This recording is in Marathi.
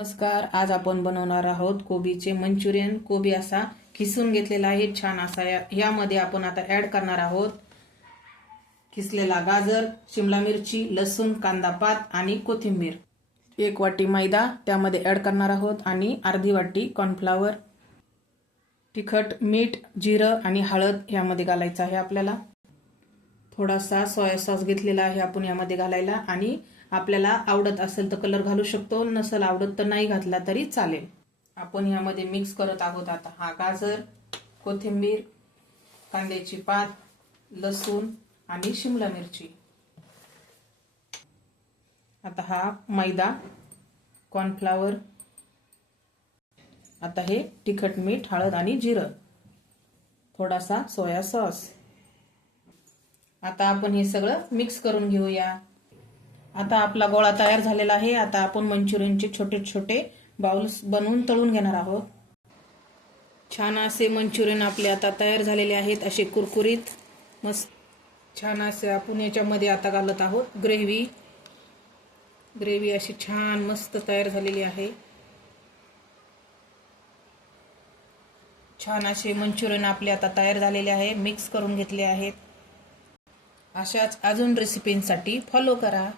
नमस्कार, आज आपण बनवणार आहोत कोबीचे मंचुरियन। कोबी असा किसून घेतलेला आहे, छान असा। यामध्ये आपण आता ऍड करणार आहोत किसलेला गाजर, शिमला मिरची, लसूण, कांदा पात आणि कोथिंबीर। 1 वाटी मैदा त्यामध्ये ऍड करणार आहोत आणि अर्धी वाटी कॉर्नफ्लॉवर। तिखट, मीठ, जिरं आणि हळद यामध्ये घालायचं आहे आपल्याला। थोडासा सोया सॉस घेतलेला आहे आपण यामध्ये घालायला आणि आपल्याला आवडत असेल तर कलर घालू शकतो, नसेल आवडत तर नाही घातला तरी चालेल। आपण यामध्ये मिक्स करत आहोत आता हा गाजर, कोथिंबीर, कांद्याची पात, लसूण आणि शिमला मिरची। आता हा मैदा, कॉर्नफ्लॉवर, आता हे तिखट, मीठ, हळद आणि जिरं, थोडासा सोया सॉस। आता आपण हे सगळं मिक्स करून घेऊया। आता आपला गोळा तयार झालेला आहे। आता आपण मंचुरियनचे छोटे छोटे बाउल्स बनवून तळून घेणार आहोत। छान असे मंचुरियन आपले आता तयार झालेले आहेत, असे कुरकुरीत मस्त। छान असे आपण याच्यामध्ये आता घालत आहोत ग्रेव्ही अशी छान मस्त तयार झालेली आहे। छान असे मंचुरियन आपले आता तयार झालेले आहे, मिक्स करून घेतले आहेत। अशाच अजून रेसिपींसाठी फॉलो करा।